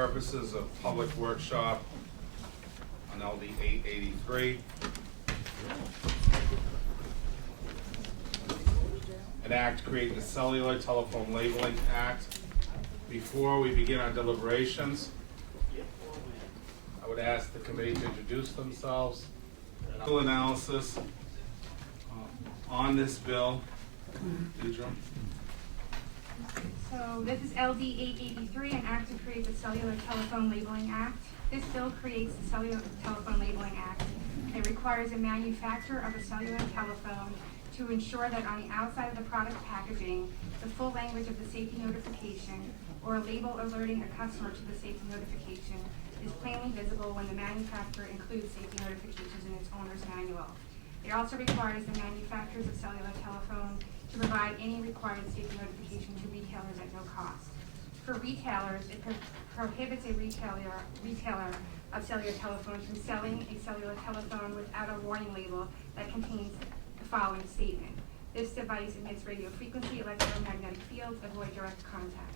purposes of public workshop on LD 883. An act creating the Cellular Telephone Labeling Act. Before we begin our deliberations, I would ask the committee to introduce themselves. Full analysis on this bill. Deidre. So this is LD 883, an act to create the Cellular Telephone Labeling Act. This bill creates the Cellular Telephone Labeling Act. It requires a manufacturer of a cellular telephone to ensure that on the outside of the product packaging, the full language of the safety notification or a label alerting a customer to the safety notification is plainly visible when the manufacturer includes safety notifications in its owner's manual. It also requires the manufacturers of cellular telephone to provide any required safety notification to retailers at no cost. For retailers, it prohibits a retailer of cellular telephones from selling a cellular telephone without a warning label that contains the following statement. This device emits radio frequency electromagnetic fields, avoid direct contact.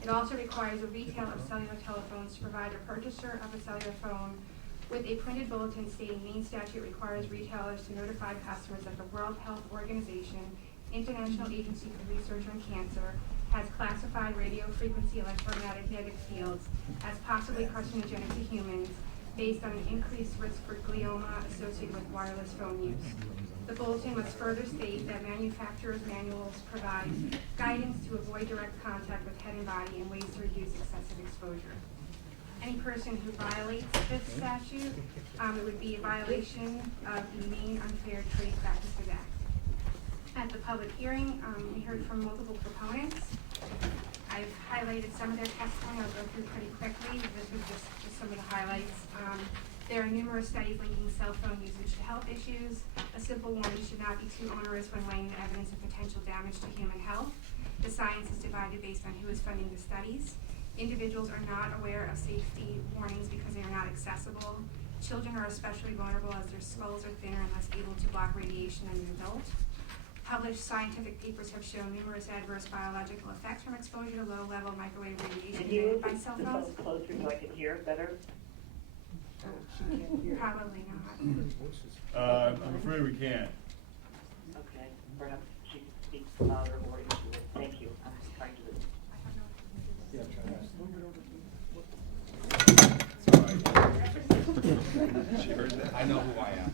It also requires a retailer of cellular telephones to provide a purchaser of a cellular phone with a printed bulletin stating Maine statute requires retailers to notify customers that the World Health Organization, International Agency for Research on Cancer, has classified radio frequency electromagnetic fields as possibly carcinogenic to humans based on an increased risk for glioma associated with wireless phone use. The bulletin must further state that manufacturers' manuals provide guidance to avoid direct contact with head and body and ways to reduce excessive exposure. Any person who violates this statute, it would be a violation of the Maine Unfair Trade Practices Act. At the public hearing, we heard from multiple proponents. I've highlighted some of their testimony. I'll go through pretty quickly. This is just some of the highlights. There are numerous studies linking cell phone usage to health issues. A simple warning should not be too onerous when weighing the evidence of potential damage to human health. The science is divided based on who is funding the studies. Individuals are not aware of safety warnings because they are not accessible. Children are especially vulnerable as their skulls are thinner and less able to block radiation than an adult. Published scientific papers have shown numerous adverse biological effects from exposure to low-level microwave radiation emitted by cell phones. Closer so I can hear better? Probably not. I'm afraid we can't. Okay, perhaps she can speak louder or into it. Thank you. I'm just trying to. She heard that. I know who I am.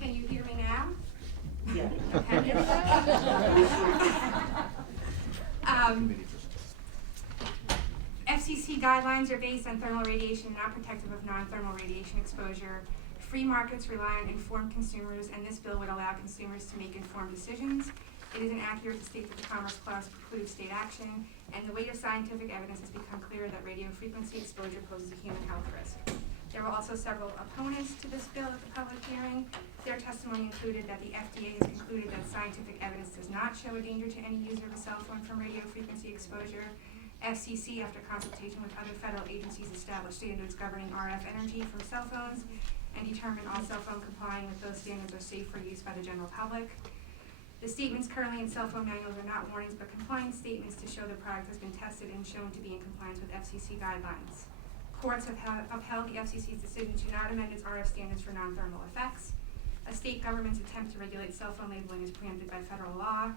Can you hear me now? Yeah. FCC guidelines are based on thermal radiation, not protective of non-thermal radiation exposure. Free markets rely on informed consumers, and this bill would allow consumers to make informed decisions. It is inaccurate to state that the Commerce Clause precludes state action, and the weight of scientific evidence has become clear that radio frequency exposure poses a human health risk. There were also several opponents to this bill at the public hearing. Their testimony included that the FDA has concluded that scientific evidence does not show a danger to any user of a cell phone from radio frequency exposure. FCC, after consultation with other federal agencies, established standards governing RF energy from cell phones and determined all cell phone complying with those standards are safe for use by the general public. The statements currently in cell phone manuals are not warnings but compliance statements to show the product has been tested and shown to be in compliance with FCC guidelines. Courts have upheld the FCC's decision to not amend its RF standards for non-thermal effects. A state government's attempt to regulate cell phone labeling is preempted by federal law.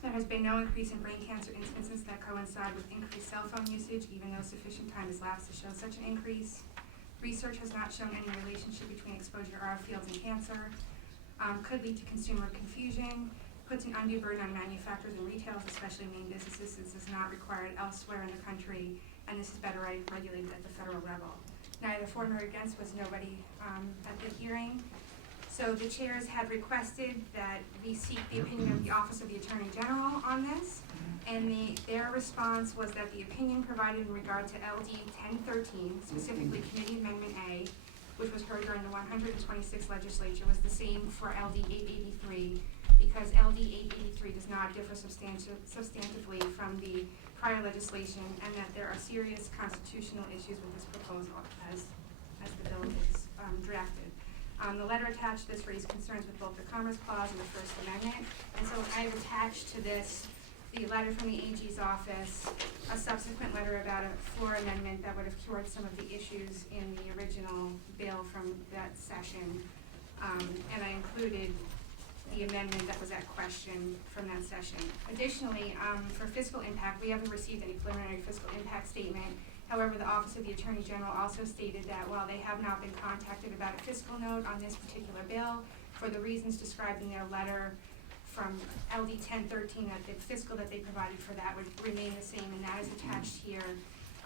There has been no increase in brain cancer instances that coincide with increased cell phone usage, even though sufficient time has lapsed to show such an increase. Research has not shown any relationship between exposure to RF fields and cancer. Could lead to consumer confusion, puts an undue burden on manufacturers and retailers, especially Maine businesses, since it's not required elsewhere in the country, and this is better regulated at the federal level. Neither for nor against was nobody at the hearing. So the chairs had requested that we seek the opinion of the Office of the Attorney General on this, and their response was that the opinion provided in regard to LD 1013, specifically Committee Amendment A, which was heard during the 126th legislature, was the same for LD 883, because LD 883 does not differ substantively from the prior legislation, and that there are serious constitutional issues with this proposal as the bill is drafted. The letter attached to this raised concerns with both the Commerce Clause and the First Amendment, and so I have attached to this the letter from the AG's office, a subsequent letter about a floor amendment that would have cured some of the issues in the original bill from that session. And I included the amendment that was at question from that session. Additionally, for fiscal impact, we haven't received any preliminary fiscal impact statement. However, the Office of the Attorney General also stated that while they have not been contacted about a fiscal note on this particular bill, for the reasons described in their letter from LD 1013, that the fiscal that they provided for that would remain the same, and that is attached here.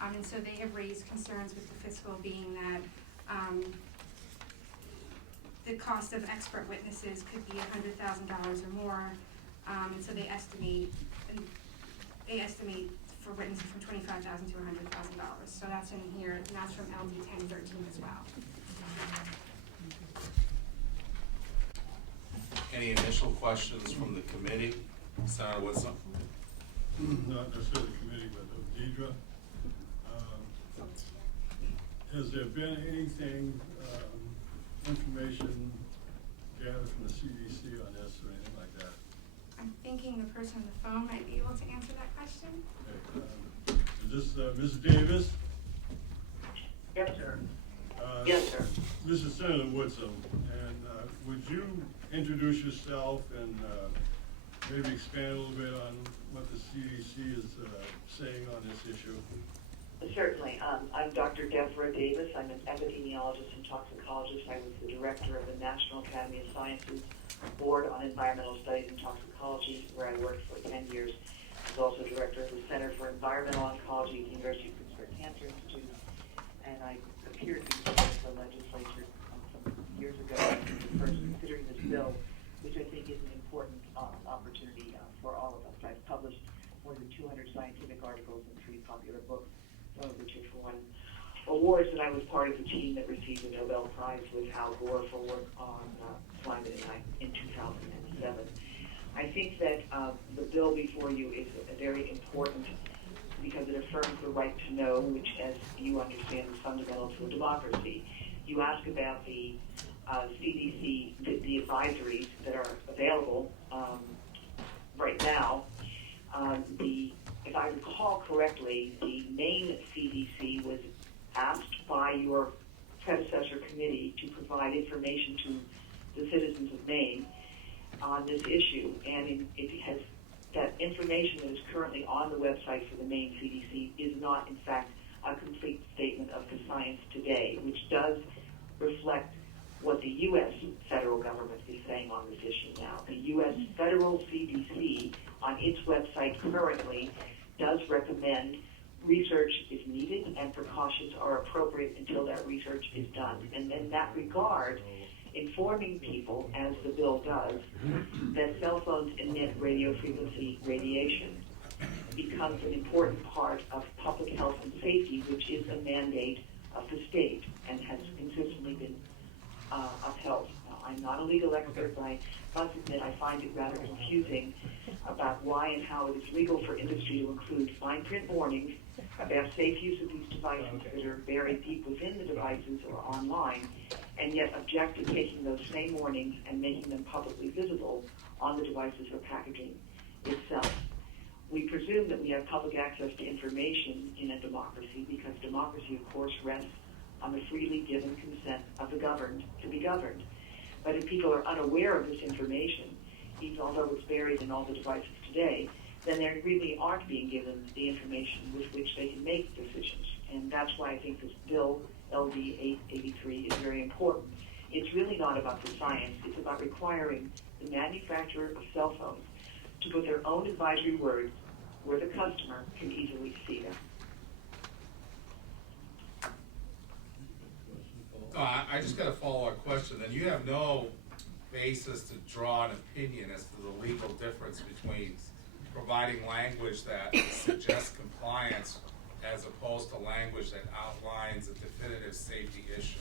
And so they have raised concerns with the fiscal being that the cost of expert witnesses could be $100,000 or more, and so they estimate for witnesses from $25,000 to $100,000. So that's in here, and that's from LD 1013 as well. Any initial questions from the committee? Senator Woodson? Not necessarily the committee, but of Deidre. Has there been anything, information gathered from the CDC on this or anything like that? I'm thinking the person on the phone might be able to answer that question. Okay, is this Ms. Davis? Yes, sir. Yes, sir. This is Senator Woodson, and would you introduce yourself and maybe expand a little bit on what the CDC is saying on this issue? Certainly. I'm Dr. Devra Davis. I'm an epidemiologist and toxicologist. I was the director of the National Academy of Sciences Board on Environmental Studies and Toxicology, where I worked for 10 years. I was also director of the Center for Environmental Oncology at the University of Pittsburgh Cancer Institute, and I appeared before the legislature some years ago first considering this bill, which I think is an important opportunity for all of us. I've published more than 200 scientific articles and 3 popular books, some of which have won awards, and I was part of the team that received the Nobel Prize with Gore for work on climate in 2007. I think that the bill before you is very important because it affirms the right to know, which, as you understand, is fundamental to a democracy. You ask about the CDC, the advisories that are available right now. If I recall correctly, the Maine CDC was asked by your predecessor committee to provide information to the citizens of Maine on this issue, and it has that information that is currently on the website for the Maine CDC is not, in fact, a complete statement of the science today, which does reflect what the U.S. federal government is saying on this issue now. The U.S. federal CDC on its website currently does recommend research is needed and precautions are appropriate until that research is done. And in that regard, informing people, as the bill does, that cell phones emit radio frequency radiation becomes an important part of public health and safety, which is a mandate of the state and has consistently been upheld. Now, I'm not a legal expert, but I must admit I find it rather confusing about why and how it is legal for industry to include fine print warnings about safe use of these devices that are buried deep within the devices or online, and yet object to taking those same warnings and making them publicly visible on the devices or packaging itself. We presume that we have public access to information in a democracy because democracy, of course, rests on the freely given consent of the governed to be governed. But if people are unaware of this information, even although it's buried in all the devices today, then they really aren't being given the information with which they can make decisions. And that's why I think this bill, LD 883, is very important. It's really not about the science. It's about requiring the manufacturer of cell phones to put their own advisory words where the customer can easily see them. I just got a follow-up question. Then you have no basis to draw an opinion as to the legal difference between providing language that suggests compliance as opposed to language that outlines a definitive safety issue.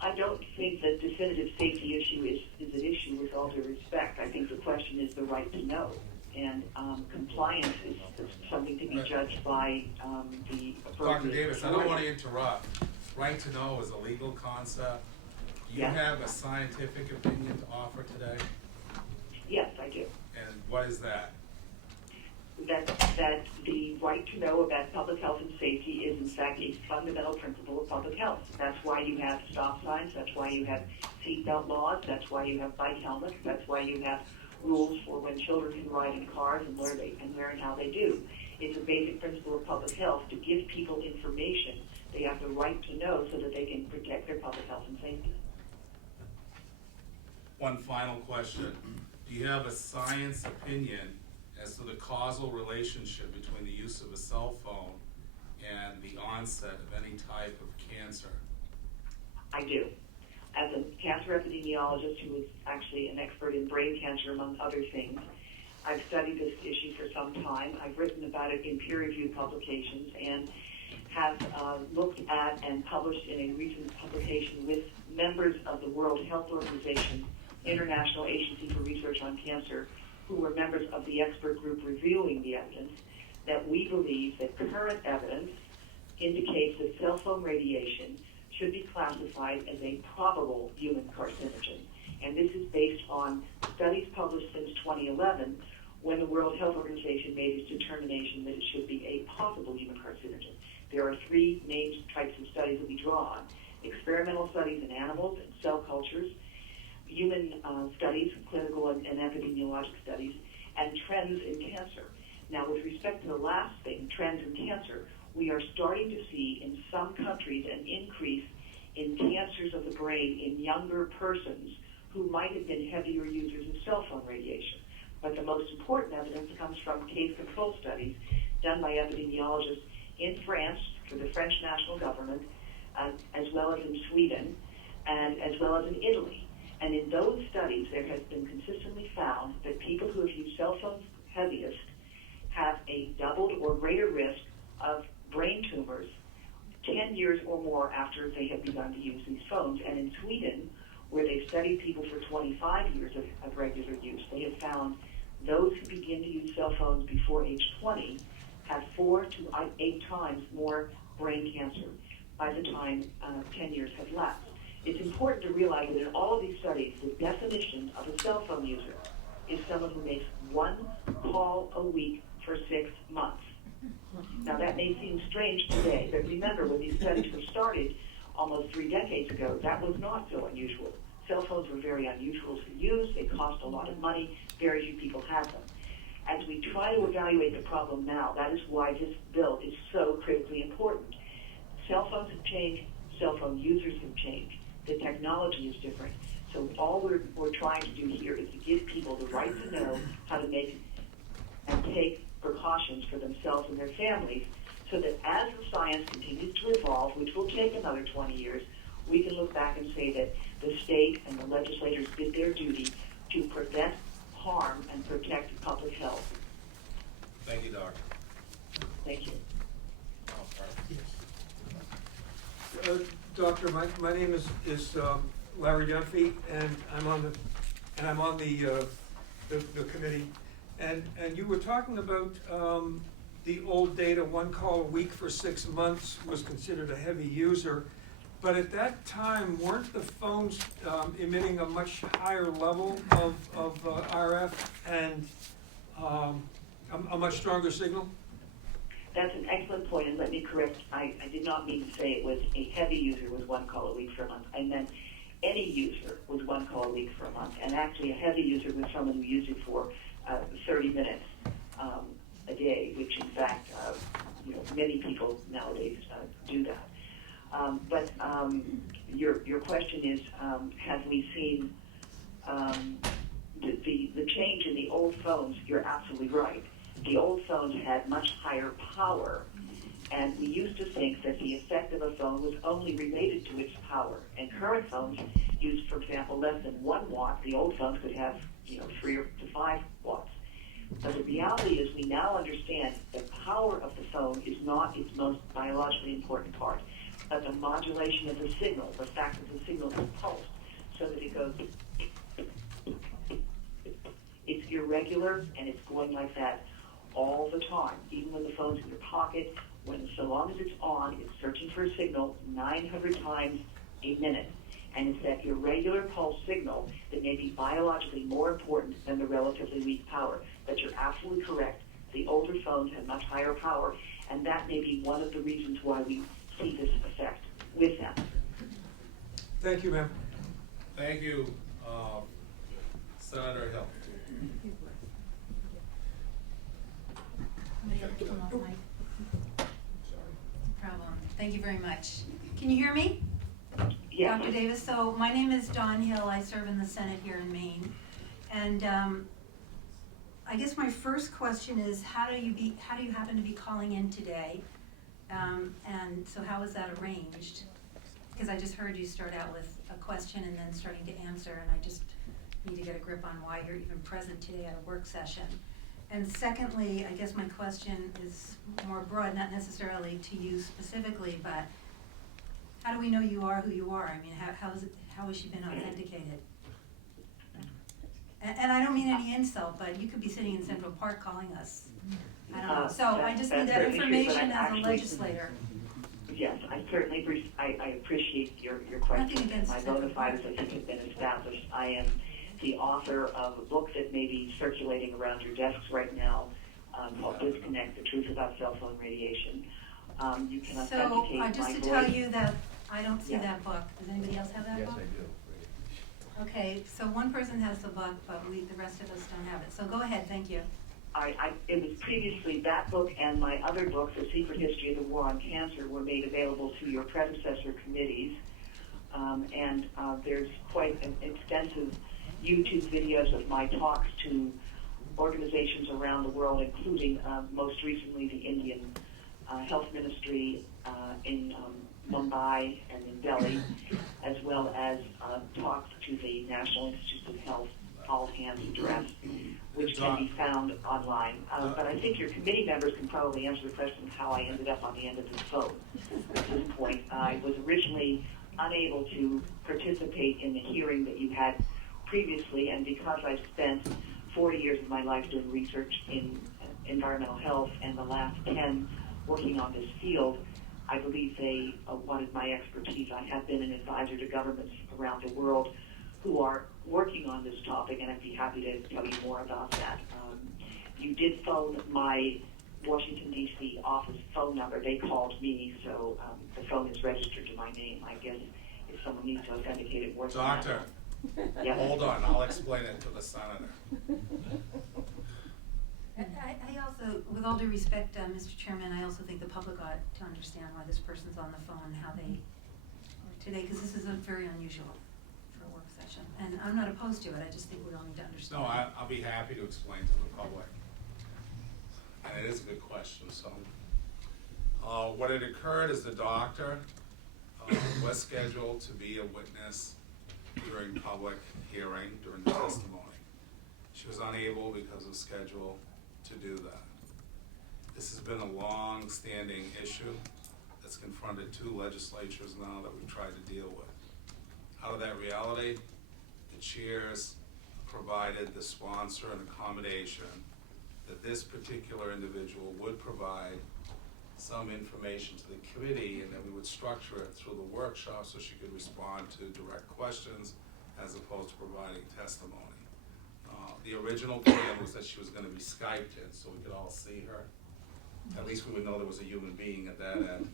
I don't think that definitive safety issue is an issue with all due respect. I think the question is the right to know. And compliance is something to be judged by the appropriate. Dr. Davis, I don't want to interrupt. Right to know is a legal concept. Do you have a scientific opinion to offer today? Yes, what is that? That the right to know about public health and safety is in fact a fundamental principle of public health. That's why you have stop signs, that's why you have seatbelt laws, that's why you have bike helmets, that's why you have rules for when children can ride in cars and where and how they do. It's a basic principle of public health to give people information they have the right to know so that they can protect their public health and safety. One final question. Do you have a science opinion as to the causal relationship between the use of a cell phone and the onset of any type of cancer? I do. As a cancer epidemiologist who is actually an expert in brain cancer, among other things, I've studied this issue for some time. I've written about it in peer-reviewed publications and have looked at and published in a recent publication with members of the World Health Organization, International Agency for Research on Cancer, who were members of the expert group reviewing the evidence, that we believe that current evidence indicates that cell phone radiation should be classified as a probable human carcinogen. And this is based on studies published since 2011, when the World Health Organization made its determination that it should be a possible human carcinogen. There are three main types of studies that we draw on: experimental studies in animals and cell cultures, human studies, clinical and epidemiologic studies, and trends in cancer. Now, with respect to the last thing, trends in cancer, we are starting to see in some countries an increase in cancers of the brain in younger persons who might have been heavier users of cell phone radiation. But the most important evidence comes from case control studies done by epidemiologists in France for the French national government, as well as in Sweden, and as well as in Italy. And in those studies, there has been consistently found that people who have used cell phones heaviest have a doubled or greater risk of brain tumors 10 years or more after they have begun to use these phones. And in Sweden, where they've studied people for 25 years of regular use, they have found those who begin to use cell phones before age 20 have 4 to 8 times more brain cancer by the time 10 years have lapsed. It's important to realize that in all of these studies, the definition of a cell phone user is someone who makes one call a week for 6 months. Now, that may seem strange today, but remember, when these studies were started almost 3 decades ago, that was not so unusual. Cell phones were very unusual to use. They cost a lot of money. Very few people had them. As we try to evaluate the problem now, that is why this bill is so critically important. Cell phones have changed. Cell phone users have changed. The technology is different. So all we're trying to do here is to give people the right to know how to make and take precautions for themselves and their families, so that as the science continues to evolve, which will take another 20 years, we can look back and say that the state and the legislators did their duty to prevent harm and protect public health. Thank you, Doctor. Thank you. Doctor, my name is Larry Dunphy, and I'm on the committee. And you were talking about the old data, one call a week for 6 months was considered a heavy user. But at that time, weren't the phones emitting a much higher level of RF and a much stronger signal? That's an excellent point, and let me correct. I did not mean to say it was a heavy user was one call a week for a month. I meant any user was one call a week for a month, and actually a heavy user was someone who used it for 30 minutes a day, which in fact, many people nowadays do that. But your question is, have we seen the change in the old phones? You're absolutely right. The old phones had much higher power, and we used to think that the effect of a phone was only related to its power. And current phones use, for example, less than 1 watt. The old phones could have 3 to 5 watts. But the reality is we now understand the power of the phone is not its most biologically important part, but the modulation of the signal, the fact that the signal is pulsed, so that it goes, it's irregular, and it's going like that all the time, even when the phone's in your pocket. So long as it's on, it's searching for a signal 900 times a minute. and it's that irregular pulse signal that may be biologically more important than the relatively weak power. But you're absolutely correct. The older phones have much higher power, and that may be one of the reasons why we see this effect with them. Thank you, ma'am. Thank you, Senator Hill. Somebody else come off mic. No problem. Thank you very much. Can you hear me? Yes. Dr. Davis, so my name is Dawn Hill. I serve in the Senate here in Maine. And I guess my first question is, how do you happen to be calling in today? And so how was that arranged? Because I just heard you start out with a question and then starting to answer, and I just need to get a grip on why you're even present today at a work session. And secondly, I guess my question is more broad, not necessarily to you specifically, but how do we know you are who you are? I mean, how has she been authenticated? And I don't mean any insult, but you could be sitting in Central Park calling us. I don't know. So I just need that information as a legislator. Yes, I certainly I appreciate your question. Nothing against My bona fides, I think, have been established. I am the author of a book that may be circulating around your desks right now called Disconnect, The Truth About Cell Phone Radiation. You can authenticate my voice. So just to tell you that I don't see that book. Does anybody else have that book? Yes, I do. Okay, so one person has the book, but the rest of us don't have it. So go ahead, thank you. It was previously that book and my other book, The Secret History of the War on Cancer, were made available to your predecessor committees. There's quite an extensive YouTube videos of my talks to organizations around the world, including most recently the Indian Health Ministry in Mumbai and in Delhi, as well as talks to the National Institutes of Health All Hands Address, which can be found online. But I think your committee members can probably answer the question of how I ended up on the end of this phone. At this point, I was originally unable to participate in the hearing that you had previously, and because I've spent 40 years of my life doing research in environmental health and the last 10 working on this field, I believe they wanted my expertise. I have been an advisor to governments around the world who are working on this topic, and I'd be happy to tell you more about that. You did phone my Washington, D.C. office phone number. They called me, so the phone is registered to my name. I guess if someone needs to authenticate it more than that. Doctor, Yes. hold on, I'll explain it to the senator. I also, with all due respect, Mr. Chairman, I also think the public ought to understand why this person's on the phone, how they, today, because this is very unusual for a work session. And I'm not opposed to it, I just think we all need to understand. No, I'll be happy to explain to the public. And it is a good question, so. What had occurred is the doctor was scheduled to be a witness during public hearing, during the testimony. She was unable because of schedule to do that. This has been a long-standing issue that's confronted two legislatures now that we've tried to deal with. Out of that reality, the chairs provided the sponsor an accommodation that this particular individual would provide some information to the committee, and then we would structure it through the workshop so she could respond to direct questions as opposed to providing testimony. The original plan was that she was going to be Skyped in so we could all see her. At least we would know there was a human being at that end,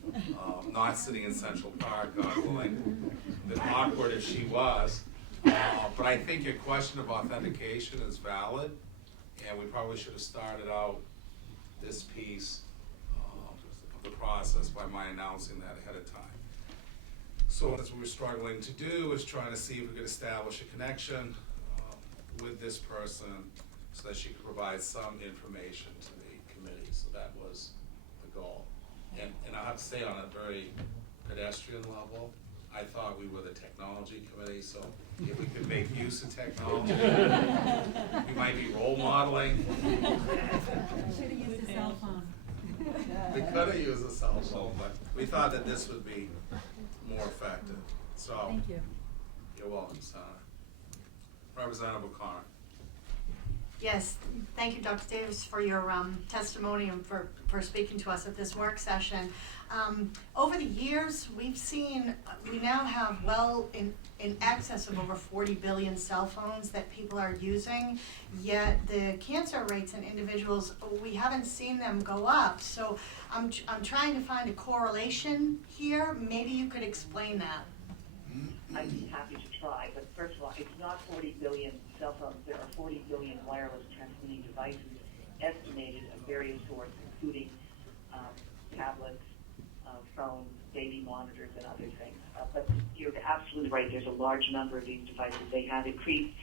not sitting in Central Park, God willing. A bit awkward if she was. But I think your question of authentication is valid, and we probably should have started out this piece of the process by my announcing that ahead of time. So what we were struggling to do is trying to see if we could establish a connection with this person so that she could provide some information to the committee. So that was the goal. And I have to say, on a very pedestrian level, I thought we were the technology committee, so if we could make use of technology, we might be role modeling. Should have used a cell phone. We could have used a cell phone, but we thought that this would be more effective. So, Thank you. You're welcome, Senator. Representative O'Connor. Yes, thank you, Dr. Davis, for your testimony and for speaking to us at this work session. Over the years, we've seen, we now have well in excess of over 40 billion cell phones that people are using, yet the cancer rates in individuals, we haven't seen them go up. So I'm trying to find a correlation here. Maybe you could explain that. I'd be happy to try, but first of all, it's not 40 billion cell phones. There are 40 billion wireless transmitting devices estimated of various sorts, including tablets, phones, baby monitors, and other things. But you're absolutely right. There's a large number of these devices. They have increased,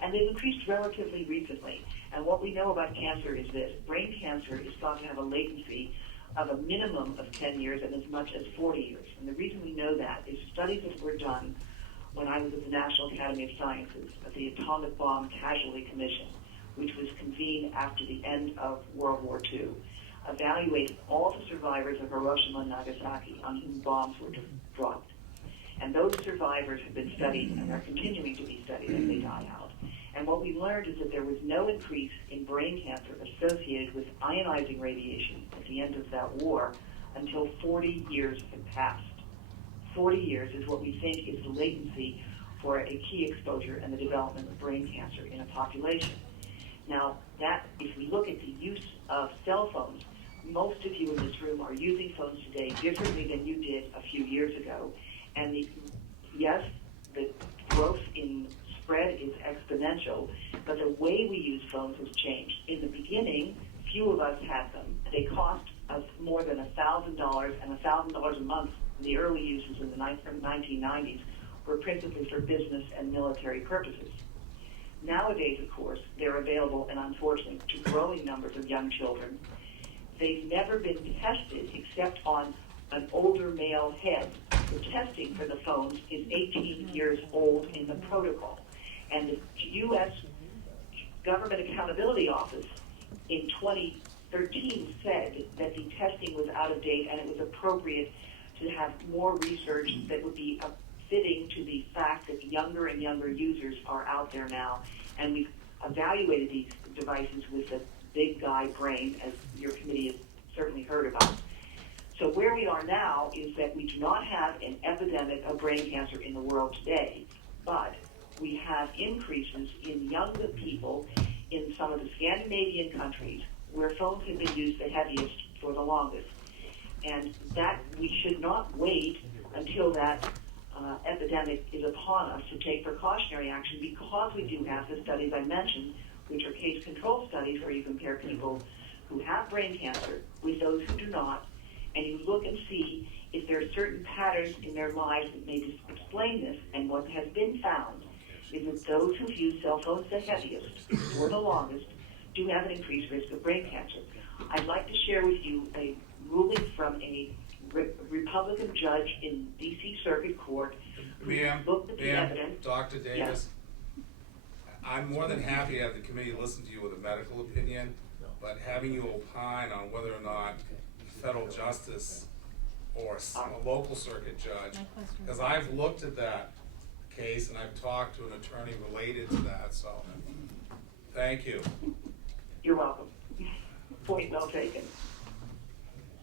and they've increased relatively recently. And what we know about cancer is this. Brain cancer is thought to have a latency of a minimum of 10 years and as much as 40 years. And the reason we know that is studies that were done when I was at the National Academy of Sciences, at the Atomic Bomb Casualty Commission, which was convened after the end of World War II, evaluated all the survivors of Hiroshima and Nagasaki on whom bombs were dropped. And those survivors have been studied and are continuing to be studied as they die out. And what we learned is that there was no increase in brain cancer associated with ionizing radiation at the end of that war until 40 years had passed. 40 years is what we think is the latency for a key exposure and the development of brain cancer in a population. Now, that if we look at the use of cell phones, most of you in this room are using phones today differently than you did a few years ago. And yes, the growth in spread is exponential, but the way we use phones has changed. In the beginning, few of us had them. They cost us more than $1,000, and $1,000 a month. The early uses in the 1990s were principally for business and military purposes. Nowadays, of course, they're available, and unfortunately, to growing numbers of young children. They've never been tested except on an older male head. The testing for the phones is 18 years old in the protocol. And the U.S. Government Accountability Office in 2013 said that the testing was out of date and it was appropriate to have more research that would be fitting to the fact that younger and younger users are out there now. And we've evaluated these devices with the big guy brain, as your committee has certainly heard about. So where we are now is that we do not have an epidemic of brain cancer in the world today, but we have increases in younger people in some of the Scandinavian countries where phones have been used the heaviest for the longest. And that we should not wait until that epidemic is upon us to take precautionary action, because we do have the studies I mentioned, which are case control studies where you compare people who have brain cancer with those who do not, and you look and see if there are certain patterns in their lives that may explain this. And what has been found is that those who use cell phones the heaviest or the longest do have an increased risk of brain cancer. I'd like to share with you a ruling from a Republican judge in D.C. Circuit Court who looked at the evidence. Dr. Davis, Yes. I'm more than happy to have the committee listen to you with a medical opinion, but having you opine on whether or not federal justice or a local circuit judge, because I've looked at that case and I've talked to an attorney related to that, so thank you. You're welcome. Point well taken.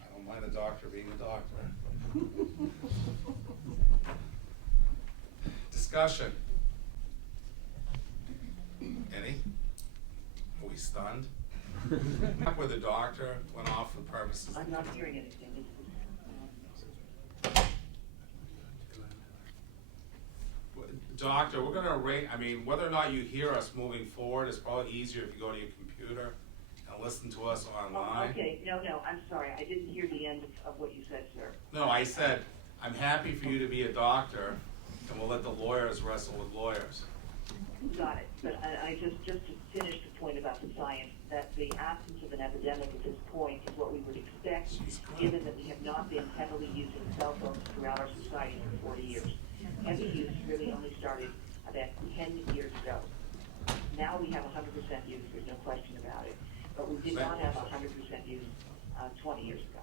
I don't mind a doctor being a doctor. Discussion. Any? Are we stunned? Where the doctor went off for purposes. I'm not hearing anything. Doctor, we're gonna rate, I mean, whether or not you hear us moving forward, it's probably easier if you go to your computer and listen to us online. Okay, no, I'm sorry. I didn't hear the end of what you said, sir. No, I said, I'm happy for you to be a doctor, and we'll let the lawyers wrestle with lawyers. Got it. But I just to finish the point about the science, that the absence of an epidemic at this point is what we would expect, given that we have not been heavily using cell phones throughout our society for 40 years. Heavy use really only started about 10 years ago. Now we have 100% use, there's no question about it. But we did not have 100% use 20 years ago.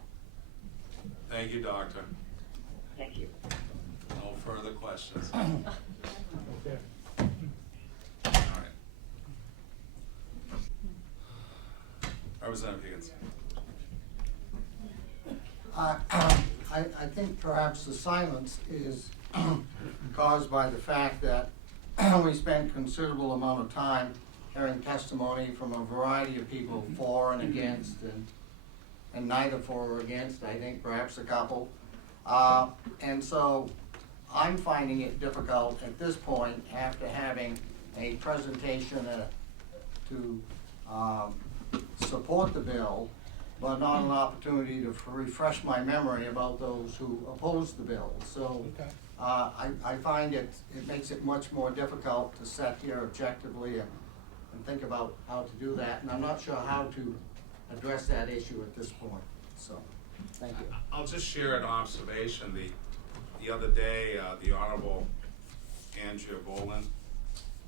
Thank you, doctor. Thank you. No further questions. All right. Representative Higgins. I think perhaps the silence is caused by the fact that we spent considerable amount of time hearing testimony from a variety of people for and against, and neither for or against, I think perhaps a couple. And so I'm finding it difficult at this point, after having a presentation to support the bill, but not an opportunity to refresh my memory about those who oppose the bill. So I find it makes it much more difficult to sit here objectively and think about how to do that, and I'm not sure how to address that issue at this point. So, thank you. I'll just share an observation. The other day, the Honorable Andrea Boland,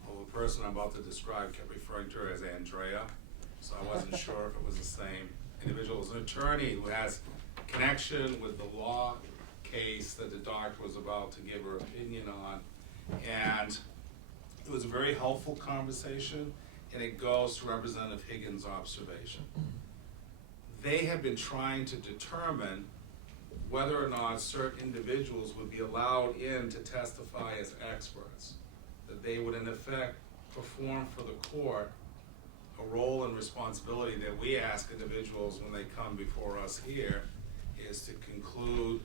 well, the person I'm about to describe, kept referring to her as Andrea, so I wasn't sure if it was the same individual. It was an attorney who has connection with the law case that the doctor was about to give her opinion on, and it was a very helpful conversation, and it goes to Representative Higgins' observation. They have been trying to determine whether or not certain individuals would be allowed in to testify as experts, that they would in effect perform for the court a role and responsibility that we ask individuals when they come before us here, is to conclude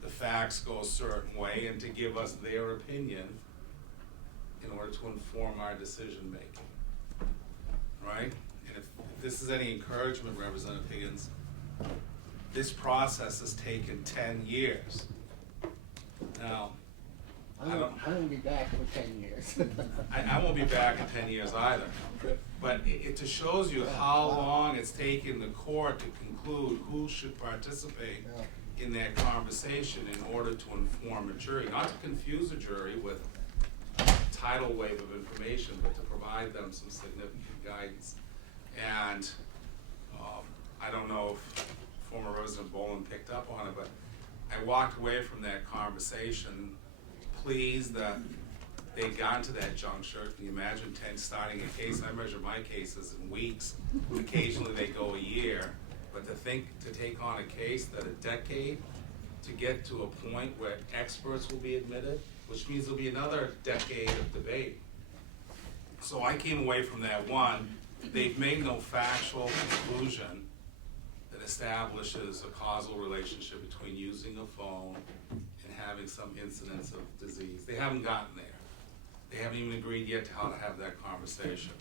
the facts go a certain way and to give us their opinion in order to inform our decision making, right? And if this is any encouragement, Representative Higgins, this process has taken 10 years. Now, I'm gonna be back for 10 years. I won't be back in 10 years either. But it just shows you how long it's taken the court to conclude who should participate in that conversation in order to inform a jury, not to confuse a jury with a tidal wave of information, but to provide them some significant guidance. And I don't know if former Representative Boland picked up on it, but I walked away from that conversation pleased that they'd gotten to that juncture. Can you imagine starting a case? I measure my cases in weeks. Occasionally they go a year. But to take on a case that a decade to get to a point where experts will be admitted, which means there'll be another decade of debate. So I came away from that one. They've made no factual conclusion that establishes a causal relationship between using a phone and having some incidence of disease. They haven't gotten there. They haven't even agreed yet to how to have that conversation.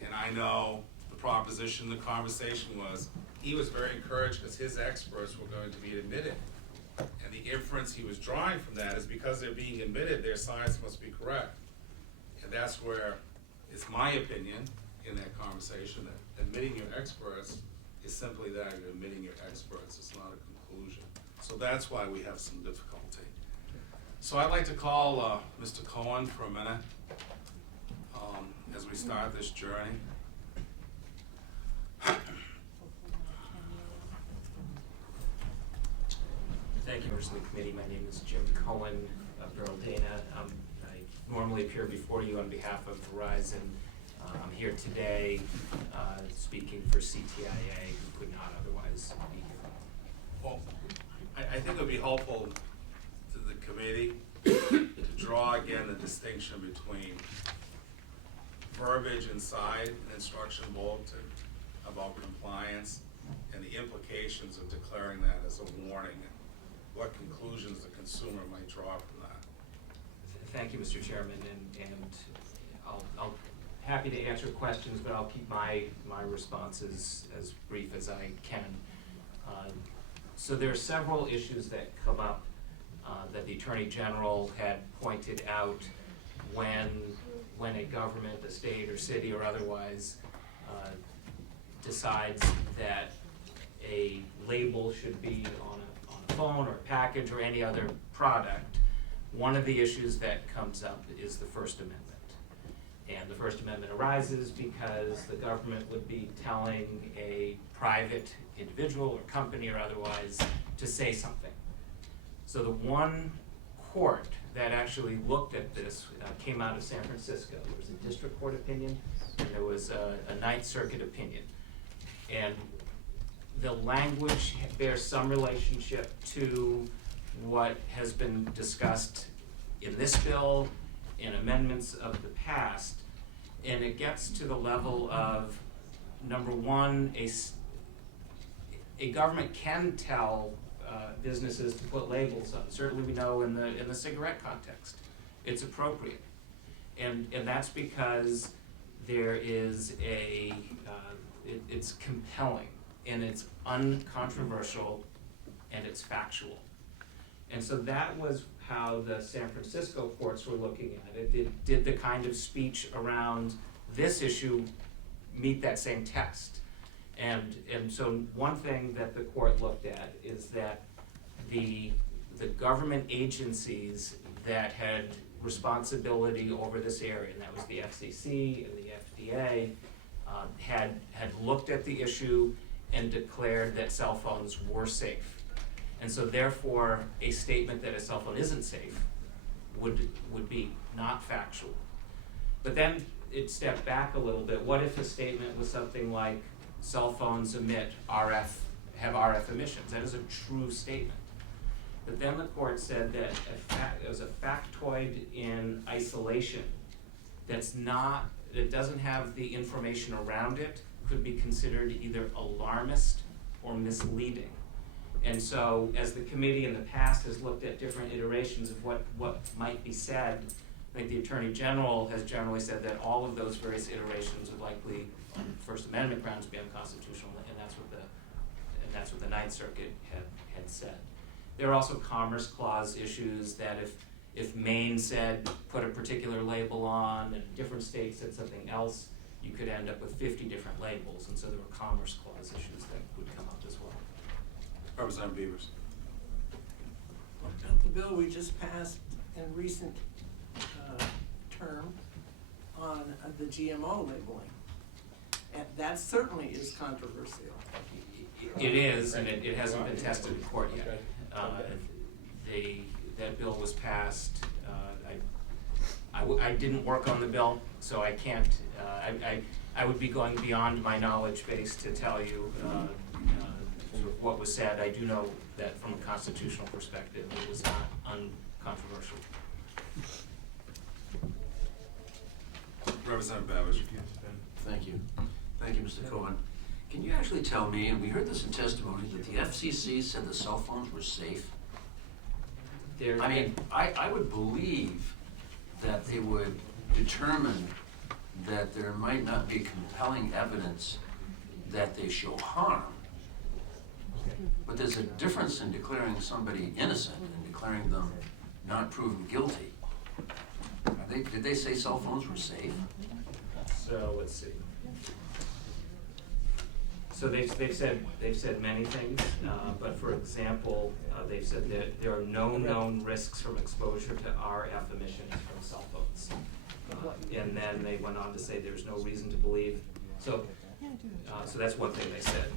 And I know the proposition, the conversation was, he was very encouraged because his experts were going to be admitted. And the inference he was drawing from that is because they're being admitted, their science must be correct. And that's where it's my opinion in that conversation that admitting your experts is simply that, you're admitting your experts, it's not a conclusion. So that's why we have some difficulty. So I'd like to call Mr. Cohen for a minute as we start this journey. Thank you, members of the committee. My name is Jim Cohen of Dana. I normally appear before you on behalf of Verizon. I'm here today speaking for CTIA, who could not otherwise be here. Well, I think it would be helpful to the committee to draw again the distinction between verbiage inside an instruction bulletin about compliance and the implications of declaring that as a warning, and what conclusions the consumer might draw from that. Thank you, Mr. Chairman, and I'll happy to answer questions, but I'll keep my responses as brief as I can. So there are several issues that come up that the Attorney General had pointed out when a government, a state or city or otherwise decides that a label should be on a phone or a package or any other product. One of the issues that comes up is the First Amendment. And the First Amendment arises because the government would be telling a private individual or company or otherwise to say something. So the one court that actually looked at this came out of San Francisco. There was a district court opinion, and there was a Ninth Circuit opinion. And the language bears some relationship to what has been discussed in this bill, in amendments of the past, and it gets to the level of, number one, a government can tell businesses to put labels on. Certainly we know in the cigarette context, it's appropriate. And that's because there is it's compelling, and it's uncontroversial, and it's factual. And so that was how the San Francisco courts were looking at it. Did the kind of speech around this issue meet that same test? And so one thing that the court looked at is that the government agencies that had responsibility over this area, and that was the FCC and the FDA, had looked at the issue and declared that cell phones were safe. And so therefore, a statement that a cell phone isn't safe would be not factual. But then it stepped back a little bit. What if a statement was something like, cell phones have RF emissions? That is a true statement. But then the court said that it was a factoid in isolation that doesn't have the information around it, could be considered either alarmist or misleading. And so, as the committee in the past has looked at different iterations of what might be said, I think the Attorney General has generally said that all of those various iterations would likely, on First Amendment grounds, be unconstitutional, and that's what the Ninth Circuit had said. There are also Commerce Clause issues that if Maine said put a particular label on and a different state said something else, you could end up with 50 different labels, and so there were Commerce Clause issues that would come up as well. Representative Beavers. What about the bill we just passed in recent term on the GMO labeling? And that certainly is controversial. It is, and it hasn't been tested in court yet. That bill was passed. I didn't work on the bill, so I can't. I would be going beyond my knowledge base to tell you sort of what was said. I do know that from a constitutional perspective, it was not uncontroversial. Representative Bowers. Thank you. Thank you, Mr. Cohen. Can you actually tell me, and we heard this in testimony, that the FCC said the cell phones were safe? I mean, I would believe that they would determine that there might not be compelling evidence that they show harm. But there's a difference in declaring somebody innocent and declaring them not proven guilty. Did they say cell phones were safe? So let's see. So they've said many things, but for example, they've said that there are no known risks from exposure to RF emissions from cell phones. And then they went on to say there's no reason to believe. So that's one thing they said.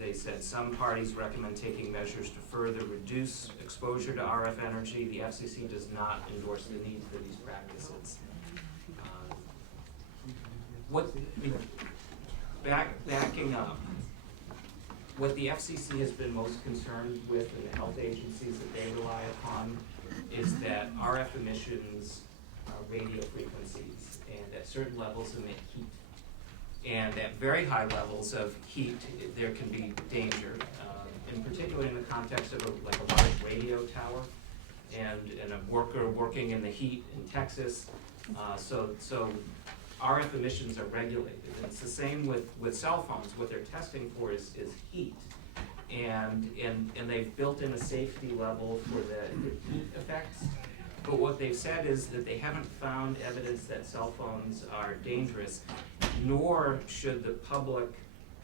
They said some parties recommend taking measures to further reduce exposure to RF energy. The FCC does not endorse the need for these practices. Backing up, what the FCC has been most concerned with in the health agencies that they rely upon is that RF emissions are radio frequencies, and at certain levels emit heat. And at very high levels of heat, there can be danger, in particular in the context of a large radio tower and a worker working in the heat in Texas. So RF emissions are regulated. And it's the same with cell phones. What they're testing for is heat. And they've built in a safety level for the heat effects. But what they've said is that they haven't found evidence that cell phones are dangerous, nor should the public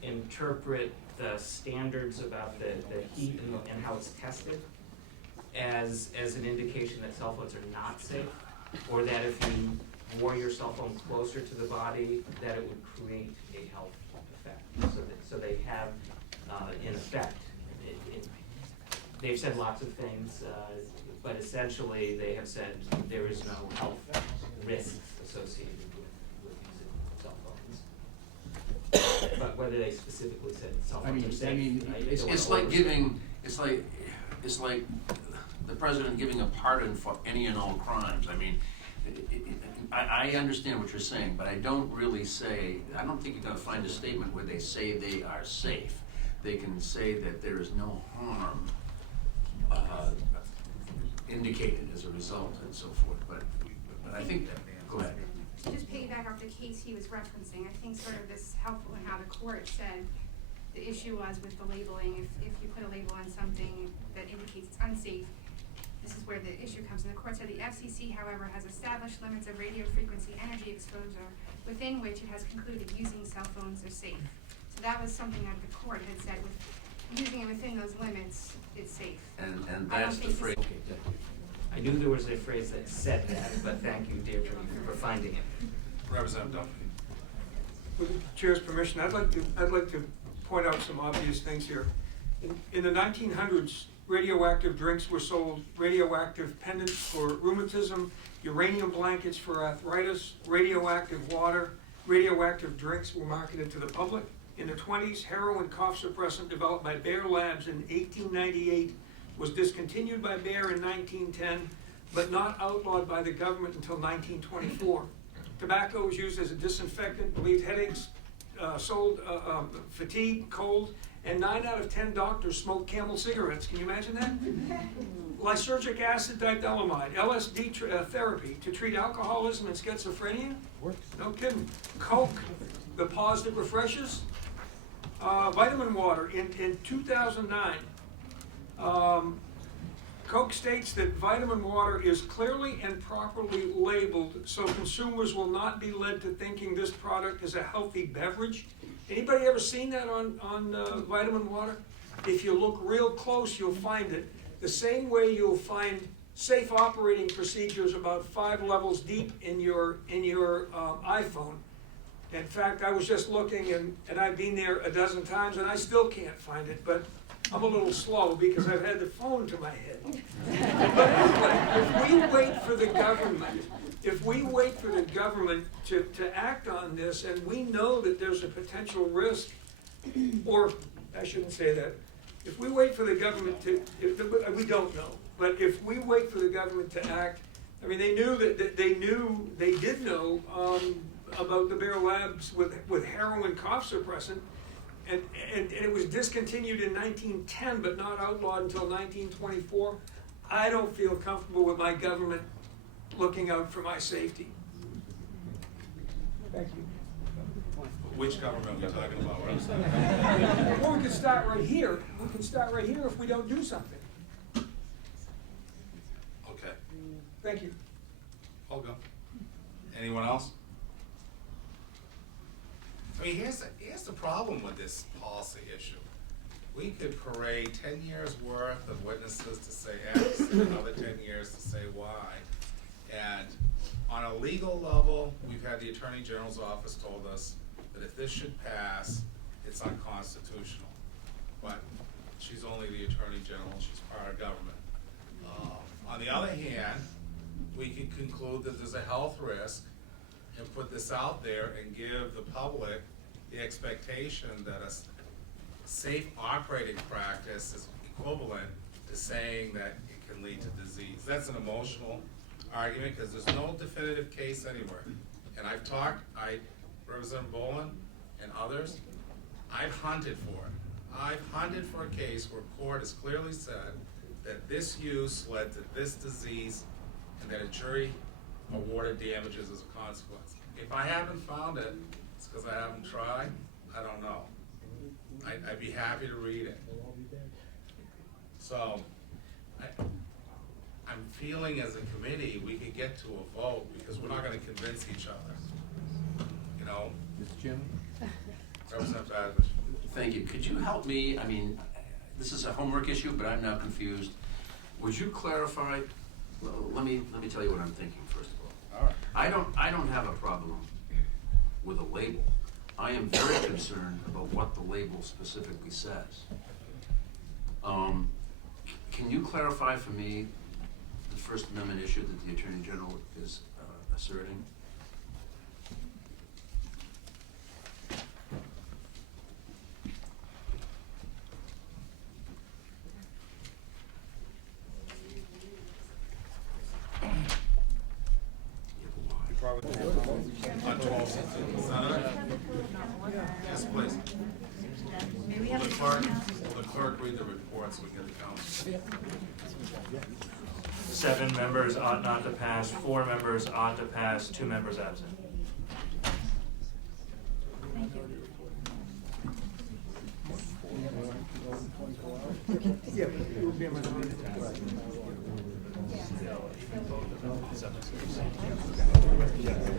interpret the standards about the heat and how it's tested as an indication that cell phones are not safe, or that if you wore your cell phone closer to the body, that it would create a health effect. So they have, in effect, they've said lots of things, but essentially they have said there is no health risks associated with using cell phones. But whether they specifically said cell phones are safe, I don't It's wanna like giving, it's like the president giving a pardon for any and all crimes. I mean, I understand what you're saying, but I don't think you're gonna find a statement where they say they are safe. They can say that there is no harm indicated as a result and so forth, but I think, go ahead. To just piggyback off the case he was referencing, I think sort of this is helpful in how the court said the issue was with the labeling. If you put a label on something that indicates it's unsafe, this is where the issue comes in. The court said the FCC, however, has established limits of radio frequency energy exposure within which it has concluded using cell phones are safe. So that was something that the court had said, with using it within those limits, it's safe. And I don't that's the think phrase. Okay, thank you. I knew there was a phrase that said that, but thank you, Deirdre, for finding it. Representative Duffy. With the chair's permission, I'd like to point out some obvious things here. In the 1900s, radioactive drinks were sold, radioactive pendants for rheumatism, uranium blankets for arthritis, radioactive water, radioactive drinks were marketed to the public. In the 20s, heroin cough suppressant developed by Bayer Labs in 1898 was discontinued by Bayer in 1910, but not outlawed by the government until 1924. Tobacco was used as a disinfectant, relieved headaches, sold fatigue, cold, and 9 out of 10 doctors smoked Camel cigarettes. Can you imagine that? Lysergic acid diethylamide, LSD therapy to treat alcoholism and schizophrenia? No kidding. Coke, the pause that refreshes. Vitamin water in 2009. Coke states that vitamin water is clearly and properly labeled so consumers will not be led to thinking this product is a healthy beverage. Anybody ever seen that on vitamin water? If you look real close, you'll find it. The same way you'll find safe operating procedures about 5 levels deep in your iPhone. In fact, I was just looking, and I've been there a dozen times, and I still can't find it, but I'm a little slow because I've had the phone to my head. But anyway, if we wait for the government to act on this, and we know that there's a potential risk, or I shouldn't say that, if we wait for the government we don't know, but if we wait for the government to act, I mean, they did know about the Bayer Labs with heroin cough suppressant, and it was discontinued in 1910, but not outlawed until 1924. I don't feel comfortable with my government looking out for my safety. Thank you. Which government are we talking about? Well, we can start right here. We can start right here if we don't do something. Okay, Thank you. I'll go. Anyone else? I mean, here's the problem with this policy issue. We could parade 10 years worth of witnesses to say X and another 10 years to say Y. And on a legal level, we've had the Attorney General's office told us that if this should pass, it's unconstitutional. But she's only the Attorney General, she's part of government. On the other hand, we could conclude that there's a health risk and put this out there and give the public the expectation that a safe operating practice is equivalent to saying that it can lead to disease. That's an emotional argument because there's no definitive case anywhere. And Representative Boland and others, I've hunted for it. I've hunted for a case where court has clearly said that this use led to this disease and that a jury awarded damages as a consequence. If I haven't found it, it's because I haven't tried. I don't know. I'd be happy to read it. So, I'm feeling as a committee we could get to a vote because we're not going to convince each other. You know? Mr. Chairman? Representative Davis. Thank you. Could you help me? I mean, this is a homework issue, but I'm now confused. Would you clarify? Well, let me tell you what I'm thinking first of all. All right. I don't have a problem with a label. I am very concerned about what the label specifically says. can you clarify for me the First Amendment issue that the Attorney General is asserting? On 12, Senator? Yes, please. May we Will have the the clerk, now? will the clerk read the report so we get it down? 7 members ought not to pass, 4 members ought to pass, 2 members absent. Thank you.